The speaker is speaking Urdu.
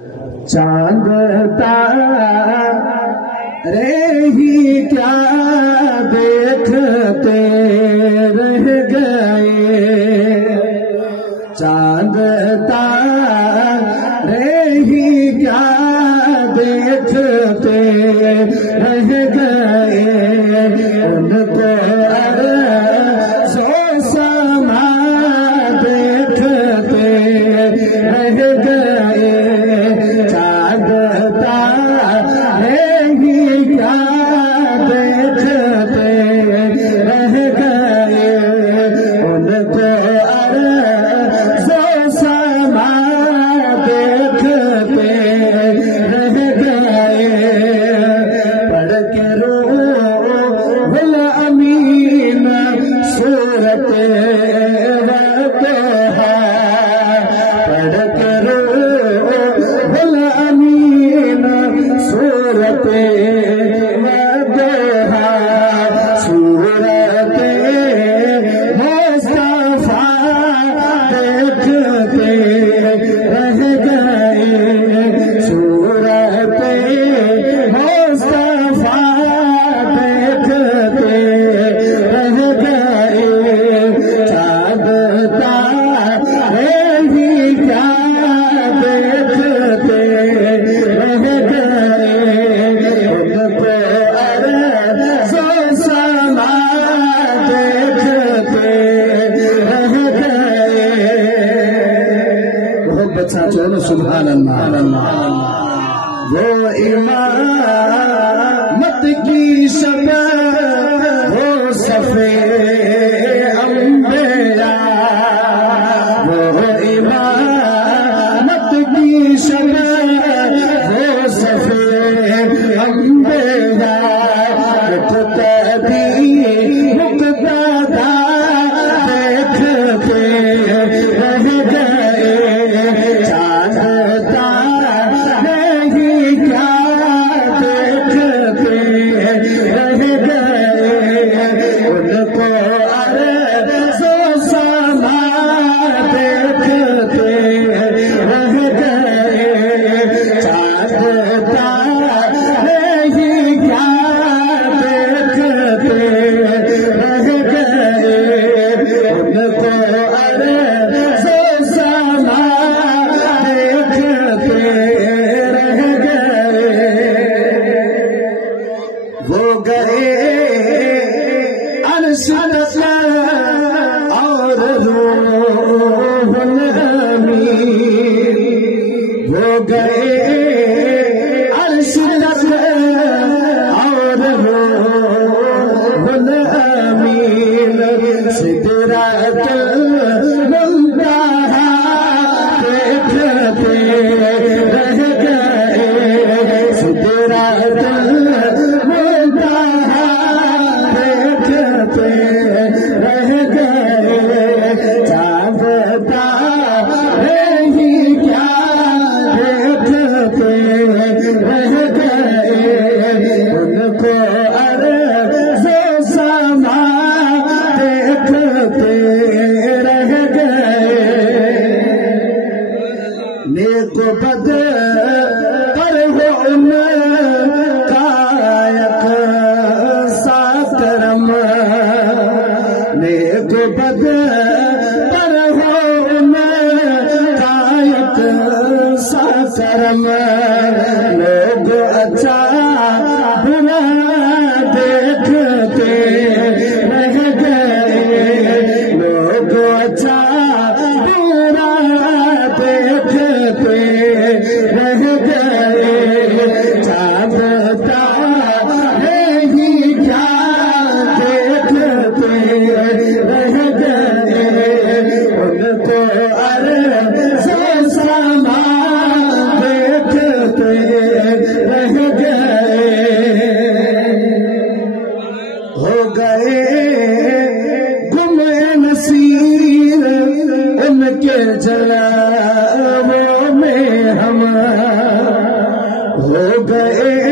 چاند تارے ہی کیا دیکھتے رہ گئے، چاند تارے ہی کیا دیکھتے رہ گئے، ان کو سو سما دیکھتے رہ گئے، چاند تارے ہی کیا دیکھتے رہ گئے، ان کو سو سما دیکھتے رہ گئے، پڑھ کے روح الامین سورت وضحا، پڑھ کے روح الامین سورت وضحا، سورت مصطفیٰ دیکھتے رہ گئے، سورت مصطفیٰ دیکھتے رہ گئے، چاند تارے ہی کیا دیکھتے رہ گئے، ان کو سو سما دیکھتے رہ گئے۔ بہت بچہ جو ہے نا، سبحان اللہ، وہ امامت کی شب وہ صفے انبیاء، وہ امامت کی شب وہ صفے انبیاء، مقتدی مقتدا دیکھتے رہ گئے، چاند تارے ہی کیا دیکھتے رہ گئے، ان کو سو سما دیکھتے رہ گئے، چاند تارے ہی کیا دیکھتے رہ گئے، ان کو سو سما دیکھتے رہ گئے، وہ گئے عرش تک اور روح الامین، وہ گئے عرش تک اور روح الامین، سدرۃ المنتہا دیکھتے رہ گئے، سدرۃ المنتہا دیکھتے رہ گئے، چاند تارے ہی کیا دیکھتے رہ گئے، ان کو سو سما دیکھتے رہ گئے، نیک و بد پر وہ ان کا یکساں کرم، نیک و بد پر وہ ان کا یکساں کرم، لوگ اچھا برا دیکھتے رہ گئے، لوگ اچھا برا دیکھتے رہ گئے، چاند تارے ہی کیا دیکھتے رہ گئے، ان کو سو سما دیکھتے رہ گئے، ہو گئے گم نصیر ان کے جلووں میں ہم، ہو گئے